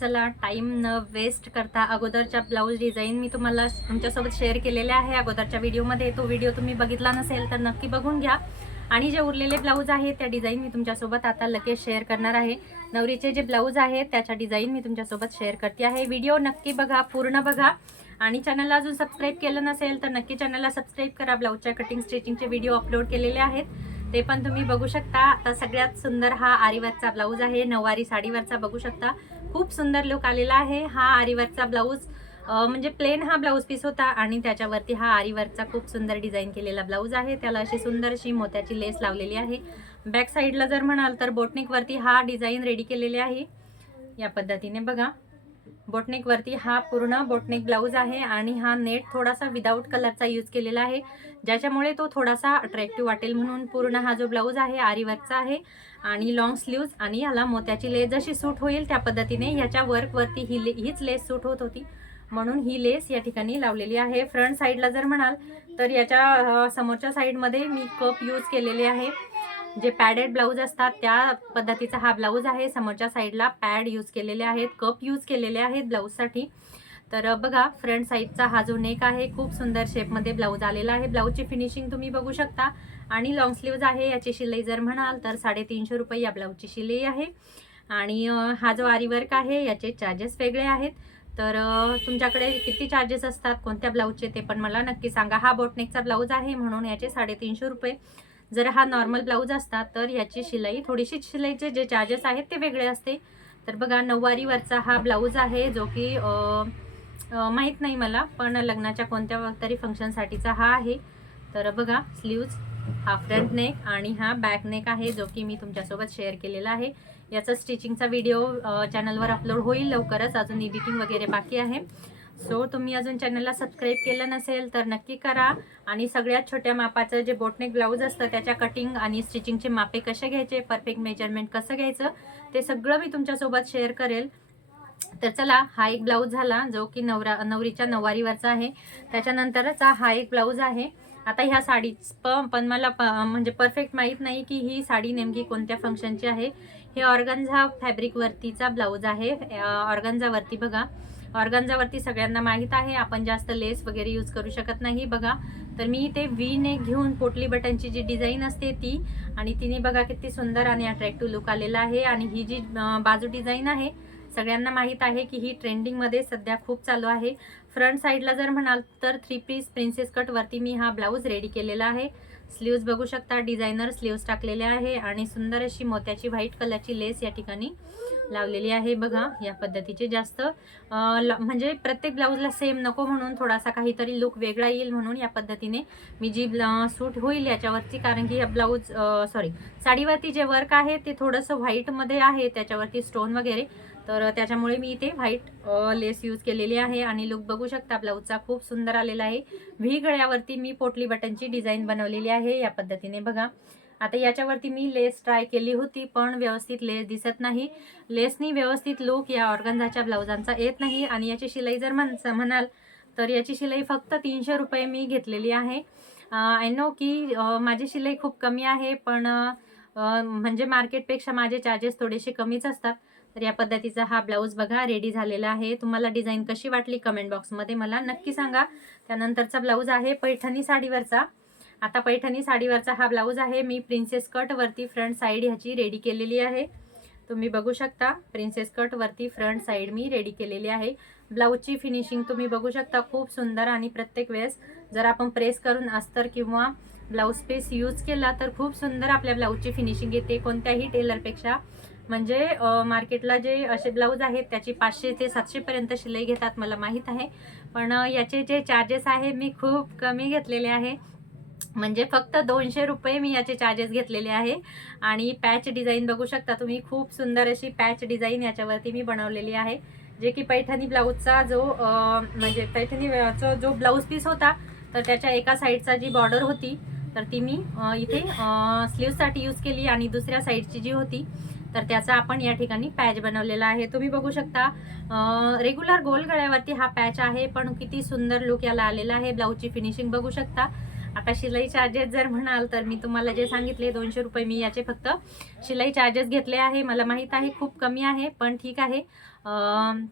चला टाइम न वेस्ट करता अगोदरच्या ब्लाऊज डिझाईन मी तुम्हाला तुमच्यासोबत शेअर केलेले आहे अगोदरच्या व्हिडिओमध्ये। तो व्हिडिओ तुम्ही बघितला नसेल तर नक्की बघून घ्या। आणि जे उरलेले ब्लाऊज आहे त्या डिझाईन मी तुमच्यासोबत आता लगेच शेअर करणार आहे। नवरीचे जे ब्लाऊज आहेत त्याच्या डिझाईन मी तुमच्यासोबत शेअर करते आहे। व्हिडिओ नक्की बघा, पूर्ण बघा। आणि चॅनलला अजून सबस्क्राईब केलं नसेल तर नक्की चॅनलला सबस्क्राईब करा। ब्लाऊजच्या कटिंग स्टिचिंगचे व्हिडिओ अपलोड केलेले आहेत, ते पण तुम्ही बघू शकता। आता सगळ्यात सुंदर हा आरीवर्कचा ब्लाऊज आहे, नऊवारी साडीवरचा बघू शकता। खूप सुंदर लुक आलेला आहे। हा आरीवर्कचा ब्लाऊज म्हणजे प्लेन हा ब्लाऊज पीस होता आणि त्याच्यावरती हा आरीवर्कचा खूप सुंदर डिझाईन केलेला ब्लाऊज आहे। त्याला अशी सुंदर अशी मोत्याची लेस लावलेली आहे। बॅक साईडला जर म्हणाल तर बोटनेक वरती हा डिझाईन रेडी केलेले आहे। या पद्धतीने बघा, बोटनेक वरती हा पूर्ण बोटनेक ब्लाऊज आहे आणि हा नेट थोडासा विदाउट कलरचा यूज केलेला आहे, ज्याच्यामुळे तो थोडासा अट्रॅक्टिव्ह वाटेल म्हणून। पूर्ण हा जो ब्लाऊज आहे आरीवर्कचा आहे आणि लॉंग स्लीव्ज आणि याला मोत्याची लेस जशी सूट होईल त्या पद्धतीने याच्या वर्क वरती हीच लेस सूट होत होती, म्हणून ही लेस या ठिकाणी लावलेली आहे। फ्रंट साईडला जर म्हणाल तर याच्या समोरच्या साईडमध्ये मी कप यूज केलेले आहे। जे पॅडेड ब्लाऊज असतात त्या पद्धतीचा हा ब्लाऊज आहे। समोरच्या साईडला पॅड यूज केलेले आहेत, कप यूज केलेले आहेत ब्लाऊजसाठी। तर बघा, फ्रंट साईडचा हा जो नेक आहे खूप सुंदर शेपमध्ये ब्लाऊज आलेला आहे। ब्लाऊजची फिनिशिंग तुम्ही बघू शकता। आणि लॉंग स्लीव्ज आहे, याची शिलाई जर म्हणाल तर 350 रुपये या ब्लाऊजची शिलाई आहे। आणि हा जो आरीवर्क आहे याचे चार्जेस वेगळे आहेत। तर तुमच्याकडे किती चार्जेस असतात कोणत्या ब्लाऊजचे ते पण मला नक्की सांगा। हा बोटनेकचा ब्लाऊज आहे म्हणून याचे 350 रुपये। जर हा नॉर्मल ब्लाऊज असता तर याची शिलाई थोडीशी शिलाईचे जे चार्जेस आहेत ते वेगळे असते। तर बघा, नऊवारीवरचा हा ब्लाऊज आहे जो की माहीत नाही मला, पण लग्नाच्या कोणत्या तरी फंक्शनसाठीचा हा आहे। तर बघा, स्लीव्ज हा फ्रंट नेक आणि हा बॅक नेक आहे जो की मी तुमच्यासोबत शेअर केलेला आहे। याचा स्टिचिंगचा व्हिडिओ चॅनलवर अपलोड होईल लवकरच, अजून एडिटिंग वगैरे बाकी आहे। सो तुम्ही अजून चॅनलला सबस्क्राईब केलं नसेल तर नक्की करा। आणि सगळ्यात छोट्या मापाचं जे बोटनेक ब्लाऊज असतं त्याच्या कटिंग आणि स्टिचिंगचे मापे कसे घ्यायचे, परफेक्ट मेजरमेंट कसं घ्यायचं ते सगळं मी तुमच्यासोबत शेअर करेल। तर चला, हा एक ब्लाऊज झाला जो की नवरीच्या नऊवारीवरचा आहे। त्याच्यानंतरचा हा एक ब्लाऊज आहे। आता ह्या साडी पण मला म्हणजे परफेक्ट माहीत नाही की ही साडी नेमकी कोणत्या फंक्शनची आहे। हे ऑर्गन्झा फॅब्रिक वरतीचा ब्लाऊज आहे। ऑर्गन्झावरती बघा, ऑर्गन्झावरती सगळ्यांना माहीत आहे आपण जास्त लेस वगैरे यूज करू शकत नाही बघा। तर मी इथे वी नेक घेऊन पोटली बटनची जी डिझाईन असते ती, आणि तिने बघा किती सुंदर आणि अट्रॅक्टिव्ह लुक आलेला आहे। आणि ही जी बाजू डिझाईन आहे सगळ्यांना माहीत आहे की ही ट्रेंडिंगमध्ये सध्या खूप चालू आहे। फ्रंट साईडला जर म्हणाल तर 3 पीस प्रिन्सेस कट वरती मी हा ब्लाऊज रेडी केलेला आहे। स्लीव्ज बघू शकता, डिझायनर स्लीव्ज टाकलेले आहे आणि सुंदर अशी मोत्याची व्हाईट कलरची लेस या ठिकाणी लावलेली आहे। बघा, या पद्धतीचे जास्त म्हणजे प्रत्येक ब्लाऊजला सेम नको म्हणून थोडासा काहीतरी लुक वेगळा येईल म्हणून या पद्धतीने मी जी सूट होईल याच्यावरती, कारण की ब्लाऊज साडीवरती जे वर्क आहे ते थोडंसं व्हाईटमध्ये आहे, त्याच्यावरती स्टोन वगैरे, तर त्याच्यामुळे मी इथे व्हाईट लेस यूज केलेली आहे। आणि लुक बघू शकता ब्लाऊजचा खूप सुंदर आलेला आहे। व्ही गळ्यावरती मी पोटली बटनची डिझाईन बनवलेली आहे या पद्धतीने बघा। आता याच्यावरती मी लेस ट्राय केली होती पण व्यवस्थित लेस दिसत नाही, लेसनी व्यवस्थित लुक या ऑर्गन्झाच्या ब्लाऊजांचा येत नाही। आणि याची शिलाई जर म्हणाल तर याची शिलाई फक्त 300 रुपये मी घेतलेली आहे। आय नो की माझी शिलाई खूप कमी आहे, पण म्हणजे मार्केटपेक्षा माझे चार्जेस थोडेसे कमीच असतात। तर या पद्धतीचा हा ब्लाऊज बघा रेडी झालेला आहे। तुम्हाला डिझाईन कशी वाटली कमेंट बॉक्समध्ये मला नक्की सांगा। त्यानंतरचा ब्लाऊज आहे पैठणी साडीवरचा। आता पैठणी साडीवरचा हा ब्लाऊज आहे, मी प्रिन्सेस कट वरती फ्रंट साईड ह्याची रेडी केलेली आहे। तुम्ही बघू शकता, प्रिन्सेस कट वरती फ्रंट साईड मी रेडी केलेली आहे। ब्लाऊजची फिनिशिंग तुम्ही बघू शकता, खूप सुंदर। आणि प्रत्येक वेळेस जर आपण प्रेस करून अस्तर किंवा ब्लाऊज पीस यूज केला तर खूप सुंदर आपल्या ब्लाऊजची फिनिशिंग येते कोणत्याही टेलरपेक्षा। म्हणजे मार्केटला जे असे ब्लाऊज आहेत त्याची 500 ते 700 पर्यंत शिलाई घेतात मला माहीत आहे, पण याचे जे चार्जेस आहे मी खूप कमी घेतलेले आहे। म्हणजे फक्त 200 रुपये मी याचे चार्जेस घेतलेले आहे। आणि पॅच डिझाईन बघू शकता तुम्ही, खूप सुंदर अशी पॅच डिझाईन याच्यावरती मी बनवलेली आहे, जे की पैठणी ब्लाऊजचा जो म्हणजे पैठणीचा जो ब्लाऊज पीस होता तर त्याच्या एका साईडचा जी बॉर्डर होती तर ती मी इथे स्लीव्हसाठी यूज केली, आणि दुसऱ्या साईडची जी होती तर त्याचा आपण या ठिकाणी पॅच बनवलेला आहे। तुम्ही बघू शकता रेग्युलर गोल गळ्यावरती हा पॅच आहे, पण किती सुंदर लुक याला आलेला आहे। ब्लाऊजची फिनिशिंग बघू शकता आता शिलाई चार्जेस जर म्हणाल तर मी तुम्हाला जे सांगितले 200 रुपये मी याचे फक्त शिलाई चार्जेस घेतले आहे. मला माहीत आहे खूप कमी आहे, पण ठीक आहे.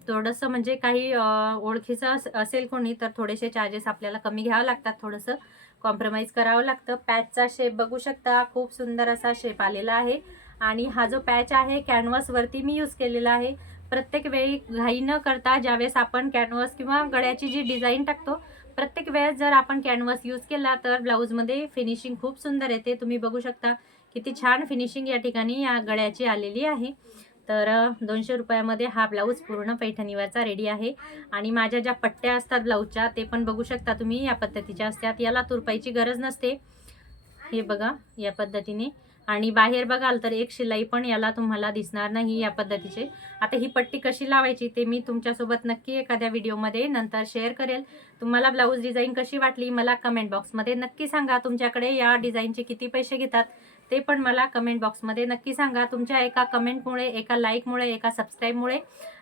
थोडंसं म्हणजे काही ओळखीचं असेल कोणी तर थोडेसे चार्जेस आपल्याला कमी घ्यावं लागतात, थोडंसं कॉम्प्रोमाइज करावं लागतं. पॅचचा शेप बघू शकता, खूप सुंदर असा शेप आलेला आहे. आणि हा जो पॅच आहे कॅनव्हासवरती मी यूज केलेला आहे. प्रत्येक वेळी घाई न करता ज्यावेळेस आपण कॅनव्हास किंवा गळ्याची जी डिझाईन टाकतो, प्रत्येक वेळेस जर आपण कॅनव्हास यूज केला तर ब्लाऊजमध्ये फिनिशिंग खूप सुंदर येते. तुम्ही बघू शकता किती छान फिनिशिंग या ठिकाणी या गळ्याची आलेली आहे. तर 200 रुपयामध्ये हा ब्लाऊज पूर्ण पैठणीवरचा रेडी आहे. आणि माझ्या ज्या पट्ट्या असतात ब्लाऊजच्या ते पण बघू शकता तुम्ही, या पद्धतीच्या असतात. याला तुरपायची गरज नसते. हे बघा या पद्धतीने. आणि बाहेर बघाल तर एक शिलाई पण याला तुम्हाला दिसणार नाही या पद्धतीचे. आता ही पट्टी कशी लावायची ते मी तुमच्यासोबत नक्की एखाद्या व्हिडिओमध्ये नंतर शेअर करेल. तुम्हाला ब्लाऊज डिझाईन कशी वाटली मला कमेंट बॉक्समध्ये नक्की सांगा. तुमच्याकडे या डिझाईनचे किती पैसे घेतात ते पण मला कमेंट बॉक्समध्ये नक्की सांगा. तुमच्या एका कमेंटमुळे, एका लाईकमुळे, एका सबस्क्राईबमुळे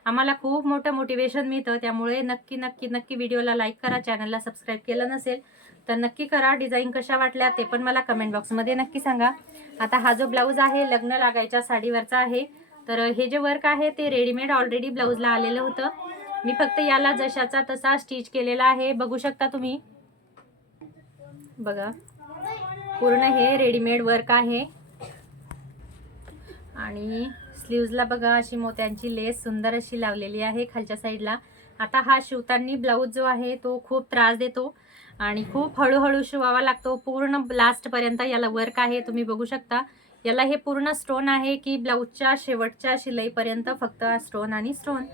आम्हाला खूप मोठं मोटिवेशन मिळतं. त्यामुळे नक्की नक्की नक्की व्हिडिओला लाईक करा. चॅनलला सबस्क्राईब केलं नसेल तर नक्की करा. डिझाईन कशा वाटल्या ते पण मला कमेंट बॉक्समध्ये नक्की सांगा. आता हा जो ब्लाऊज आहे लग्न लागायच्या साडीवरचा आहे. तर हे जे वर्क आहे ते रेडीमेड ऑलरेडी ब्लाऊजला आलेलं होतं. मी फक्त याला जशाचा तसा स्टिच केलेला आहे. बघू शकता तुम्ही, बघा पूर्ण हे रेडीमेड वर्क आहे. आणि स्लीव्जला बघा अशी मोत्यांची लेस सुंदर अशी लावलेली आहे खालच्या साईडला. आता हा शिवताना ब्लाऊज जो आहे तो खूप त्रास देतो आणि खूप हळूहळू शिवावा लागतो. पूर्ण लास्टपर्यंत याला वर्क आहे, तुम्ही बघू शकता. याला हे पूर्ण स्टोन आहे की ब्लाऊजच्या शेवटच्या शिलाईपर्यंत फक्त स्टोन आणि स्टोन.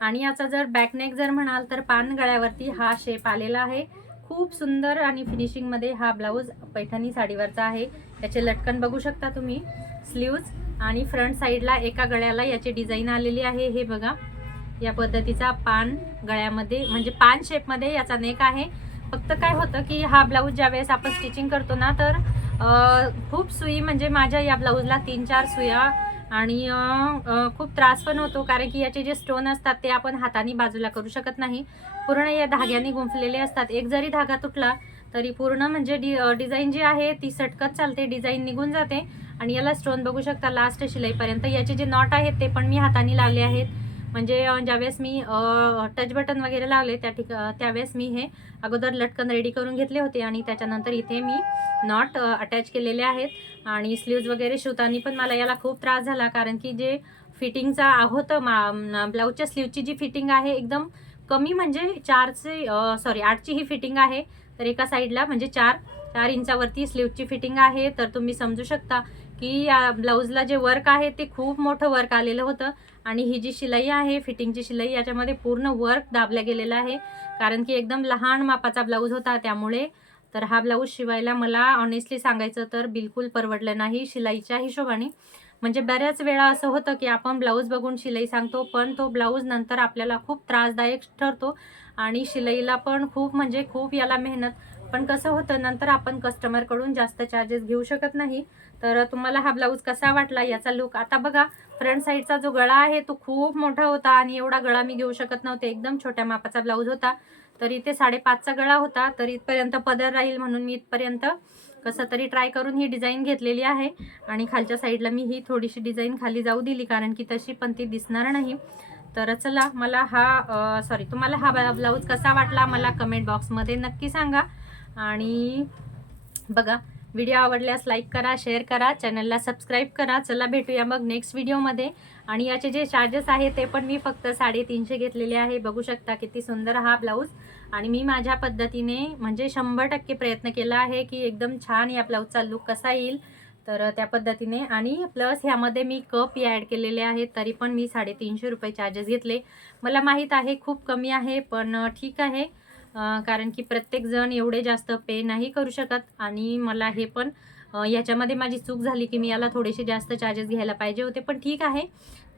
आणि याचा जर बॅकनेक जर म्हणाल तर पान गळ्यावरती हा शेप आलेला आहे. खूप सुंदर आणि फिनिशिंगमध्ये हा ब्लाऊज पैठणी साडीवरचा आहे. याचे लटकन बघू शकता तुम्ही, स्लीव्ज आणि फ्रंट साईडला एका गळ्याला याची डिझाईन आलेली आहे. हे बघा या पद्धतीचा पान गळ्यामध्ये म्हणजे पान शेपमध्ये याचा नेक आहे. फक्त काय होतं की हा ब्लाऊज ज्यावेळेस आपण स्टिचिंग करतो ना तर खूप सुई म्हणजे माझ्या या ब्लाऊजला 3-4 सुया आणि खूप त्रास पण होतो, कारण की याचे जे स्टोन असतात ते आपण हाताने बाजूला करू शकत नाही. पूर्ण या धाग्याने गुंफलेले असतात. एक जरी धागा तुटला तरी पूर्ण म्हणजे डिझाईन जी आहे ती सटकत चालते, डिझाईन निघून जाते. आणि याला स्टोन बघू शकता लास्ट शिलाईपर्यंत. याचे जे नॉट आहेत ते पण मी हाताने लावले आहेत. म्हणजे ज्यावेळेस मी टच बटन वगैरे लावले त्यावेळेस मी हे अगोदर लटकन रेडी करून घेतले होते आणि त्याच्यानंतर इथे मी नॉट अटॅच केलेले आहेत. आणि स्लीव्ज वगैरे शिवताना पण मला याला खूप त्रास झाला, कारण की जे फिटिंगचा होतं ब्लाऊजच्या स्लीवची जी फिटिंग आहे एकदम कमी, म्हणजे 8ची ही फिटिंग आहे. तर एका साईडला म्हणजे 4 इंचावरती स्लीवची फिटिंग आहे. तर तुम्ही समजू शकता की या ब्लाऊजला जे वर्क आहे ते खूप मोठं वर्क आलेलं होतं. आणि ही जी शिलाई आहे फिटिंगची शिलाई याच्यामध्ये पूर्ण वर्क दाबल्या गेलेलं आहे, कारण की एकदम लहान मापाचा ब्लाऊज होता त्यामुळे. तर हा ब्लाऊज शिवायला मला ऑनेस्टली सांगायचं तर बिलकुल परवडलं नाही शिलाईच्या हिशोबाने. म्हणजे बऱ्याच वेळा असं होतं की आपण ब्लाऊज बघून शिलाई सांगतो पण तो ब्लाऊज नंतर आपल्याला खूप त्रासदायक ठरतो आणि शिलाईला पण खूप म्हणजे खूप याला मेहनत. पण कसं होतं नंतर आपण कस्टमरकडून जास्त चार्जेस घेऊ शकत नाही. तर तुम्हाला हा ब्लाऊज कसा वाटला याचा लुक आता बघा. फ्रंट साईडचा जो गळा आहे तो खूप मोठा होता आणि एवढा गळा मी घेऊ शकत नव्हते, एकदम छोट्या मापाचा ब्लाऊज होता. तर इथे 5.5चा गळा होता, तर इथपर्यंत पदर राहील म्हणून मी इथपर्यंत कसं तरी ट्राय करून ही डिझाईन घेतलेली आहे. आणि खालच्या साईडला मी ही थोडीशी डिझाईन खाली जाऊ दिली, कारण की तशी पण ती दिसणार नाही. तर चला मला तुम्हाला हा ब्लाऊज कसा वाटला मला कमेंट बॉक्समध्ये नक्की सांगा. आणि बघा व्हिडिओ आवडल्यास लाईक करा, शेअर करा, चॅनलला सबस्क्राईब करा. चला भेटूया मग नेक्स्ट व्हिडिओमध्ये. आणि याचे जे चार्जेस आहे ते पण मी फक्त 350 घेतलेले आहे. बघू शकता किती सुंदर हा ब्लाऊज. आणि मी माझ्या पद्धतीने म्हणजे 100% प्रयत्न केला आहे की एकदम छान या ब्लाऊजचा लुक कसा येईल. तर त्या पद्धतीने आणि प्लस ह्यामध्ये मी कप ॲड केलेले आहेत, तरी पण मी 350 रुपये चार्जेस घेतले. मला माहीत आहे खूप कमी आहे, पण ठीक आहे, कारण की प्रत्येक जण एवढे जास्त पे नाही करू शकत. आणि मला हे पण याच्यामध्ये माझी चूक झाली की मी याला थोडेसे जास्त चार्जेस घ्यायला पाहिजे होते, पण ठीक आहे.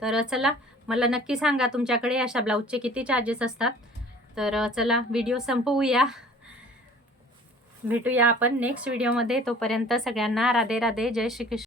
तर चला मला नक्की सांगा तुमच्याकडे अशा ब्लाऊजचे किती चार्जेस असतात. तर चला व्हिडिओ संपवूया, भेटूया आपण नेक्स्ट व्हिडिओमध्ये. तोपर्यंत सगळ्यांना राधे राधे, जय श्री कृष्ण.